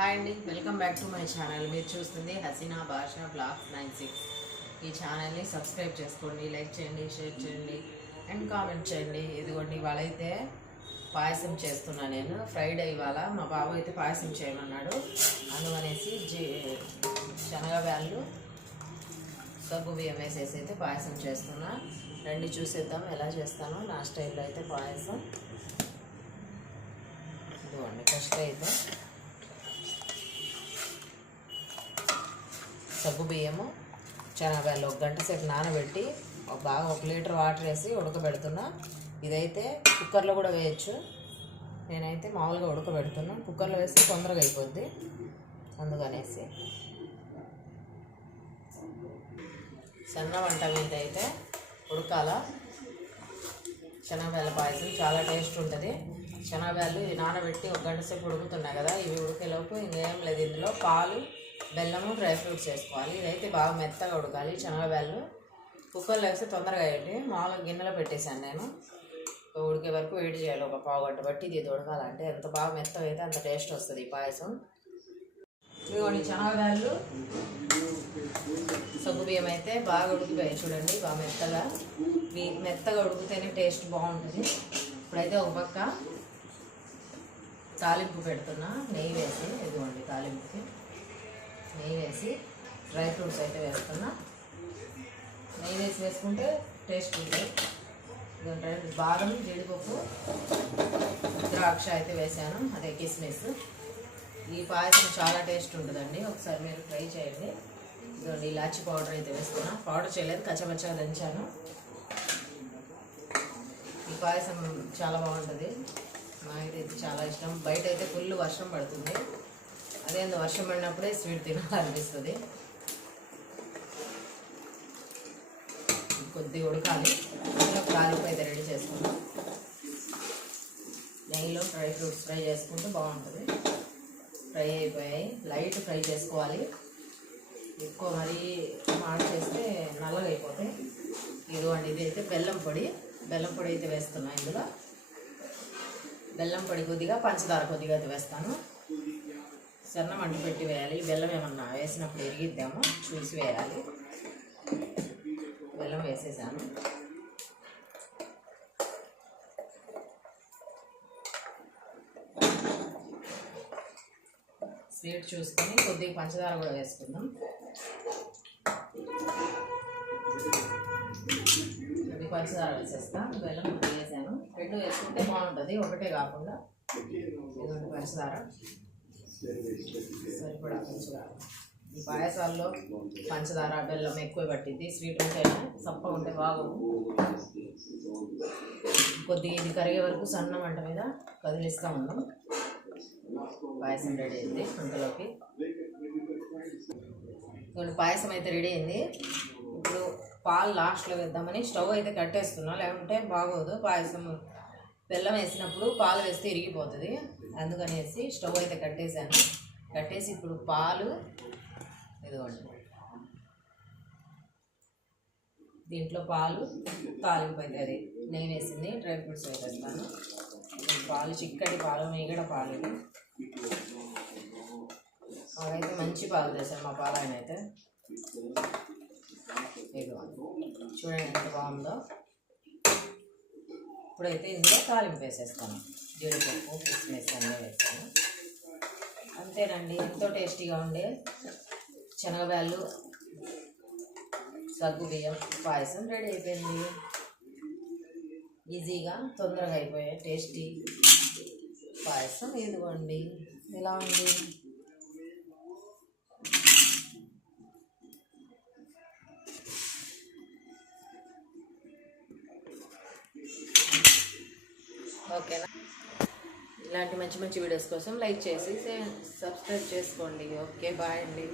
Hi అండి, welcome back to my channel. మీరు చూస్తుంది హసీనా భాషా బ్లాగ్స్ 96. ఈ ఛానల్ని సబ్స్క్రైబ్ చేసుకోండి, లైక్ చేయండి, షేర్ చేయండి అండ్ కామెంట్ చేయండి. ఇదిగోండి, ఇవాళ అయితే పాయసం చేస్తున్నా. నేను ఫ్రైడే ఇవాళ మా బాబు అయితే పాయసం చేయమన్నాడు. అందుకనేసి శనగబ్యాళ్ళు సగ్గు బియ్యం వేసేసి అయితే పాయసం చేస్తున్నా. రండి చూసేద్దాం ఎలా చేస్తానో నా స్టైల్లో అయితే పాయసం. ఇదిగోండి, ఫస్ట్ అయితే సగ్గు బియ్యము శనగబ్యాళ్ళు 1 గంట సేపు నానబెట్టి బాగా 1 లీటర్ వాటర్ వేసి ఉడకబెడుతున్నా. ఇదైతే కుక్కర్లో కూడా వేయచ్చు, నేనైతే మామూలుగా ఉడకబెడుతున్నా. కుక్కర్లో వేస్తే తొందరగా అయిపోద్ది, అందుకనేసి సన్న వంట మీద అయితే ఉడకాల. శనగబ్యాళ్ళ పాయసం చాలా టేస్ట్ ఉంటుంది. శనగబ్యాళ్ళు ఇవి నానబెట్టి 1 గంట సేపు ఉడుకుతున్నాయి కదా, ఇవి ఉడికేలోపు ఇంకేం లేదు, ఇందులో పాలు, బెల్లము, డ్రై ఫ్రూట్స్ వేసుకోవాలి. ఇదైతే బాగా మెత్తగా ఉడకాలి. శనగబ్యాళ్ళు కుక్కర్లో వేస్తే తొందరగా అయ్యండి. మామూలుగా గిన్నెలో పెట్టేశాను నేను. ఉడికే వరకు వెయిట్ చేయాలి, ఒక పావు గంట బట్టి ఇది ఉడకాలంటే. ఎంత బాగా మెత్తగా అయితే అంత టేస్ట్ వస్తుంది ఈ పాయసం. ఇదిగోండి, శనగబ్యాళ్ళు సగ్గు బియ్యం అయితే బాగా ఉడికిపోయాయి చూడండి, బాగా మెత్తగా ఉడికితేనే టేస్ట్ బాగుంటుంది. ఇప్పుడైతే ఒక పక్క తాలింపు పెడుతున్నా, నెయ్యి వేసి. ఇదిగోండి, తాలింపుకి నెయ్యి వేసి డ్రై ఫ్రూట్స్ అయితే వేస్తున్నా. నెయ్యి వేసి వేసుకుంటే టేస్ట్ ఉంటుంది. ఇదంటే బాదం, జీడిపప్పు, ద్రాక్ష అయితే వేసాను, అదే కిస్మిస్. ఈ పాయసం చాలా టేస్ట్ ఉంటుందండి, ఒకసారి మీరు ట్రై చేయండి. ఇదండి, ఇలాచి పౌడర్ అయితే వేస్తున్నా. పౌడర్ చేయలేదు, కచ్చపచ్చగా దంచాను. ఈ పాయసం చాలా బాగుంటుంది, నాకైతే చాలా ఇష్టం. బయట అయితే ఫుల్ వర్షం పడుతుంది, అదేందో వర్షం పడినప్పుడే స్వీట్ తినాలనిపిస్తుంది. కొద్దిగా ఉడకాలి. ఇందులో తాలింపు అయితే రెడీ చేసుకుంటాం. నెయ్యిలో డ్రై ఫ్రూట్స్ ఫ్రై చేసుకుంటే బాగుంటుంది. ఫ్రై అయిపోయాయి, లైట్ ఫ్రై చేసుకోవాలి, ఎక్కువ మరీ మాడి చేస్తే నల్లగా అయిపోతాయి. ఇదిగోండి, ఇది అయితే బెల్లం పొడి అయితే వేస్తున్నాను. ఇందులో బెల్లం పొడి కొద్దిగా, పంచదార కొద్దిగా అయితే వేస్తాను. సన్న మంట పెట్టి వేయాలి. బెల్లం ఏమన్నా వేసినప్పుడు ఎరిగిద్దామో చూసి వేయాలి. బెల్లం వేసేసాను. స్వీట్ చూసుకొని కొద్దిగా పంచదార కూడా వేసుకుందాం. కొద్దిగా పంచదార వేసేస్తా, బెల్లం కొద్దిగా వేసాను. 2 వేసుకుంటే బాగుంటుంది, ఒకటే కాకుండా. ఇదిగోండి, పంచదార సరిపడా పంచదార. ఈ పాయసాల్లో పంచదార, బెల్లం ఎక్కువ పట్టింది. స్వీట్ ఉంటేనే, సప్పగా ఉంటే బాగోదు. కొద్దిగా ఇది కరిగే వరకు సన్న మంట మీద కదిలిస్తూ ఉన్నాం. పాయసం రెడీ అయింది. వంటలోకి కొన్ని పాయసం అయితే రెడీ అయింది. ఇప్పుడు పాలు లాస్ట్లో వేద్దామని స్టవ్ అయితే కట్టేస్తున్నా, లేకుంటే బాగోదు పాయసం. బెల్లం వేసినప్పుడు పాలు వేస్తే ఇరిగిపోతుంది, అందుకనేసి స్టవ్ అయితే కట్టేసాను. కట్టేసి ఇప్పుడు పాలు, ఇదిగోండి, దీంట్లో పాలు, తాలింపు అయితే అది నెయ్యి వేసింది, డ్రై ఫ్రూట్స్ వేసేస్తాను. పాలు చిక్కటి పాలు, మీగడ పాలు. ఇది అవైతే మంచి పాలు చేశాను మా పాలు ఆయన అయితే. ఇదిగోండి, చూడండి ఎంత బాగుందో. ఇప్పుడైతే ఇందులో తాలింపు వేసేస్తాను. జీడిపప్పు, కిస్మిస్ అన్నీ వేస్తాను. అంతేనండి, ఎంతో టేస్టీగా ఉండే శనగబ్యాళ్ళు సగ్గు బియ్యం పాయసం రెడీ అయిపోయింది. ఈజీగా, తొందరగా అయిపోయే టేస్టీ పాయసం. ఇదిగోండి, ఎలా ఉంది. ఓకేనా? ఇలాంటి మంచి మంచి వీడియోస్ కోసం లైక్ చేసి సబ్స్క్రైబ్ చేసుకోండి. ఓకే, బాయ్ అండి.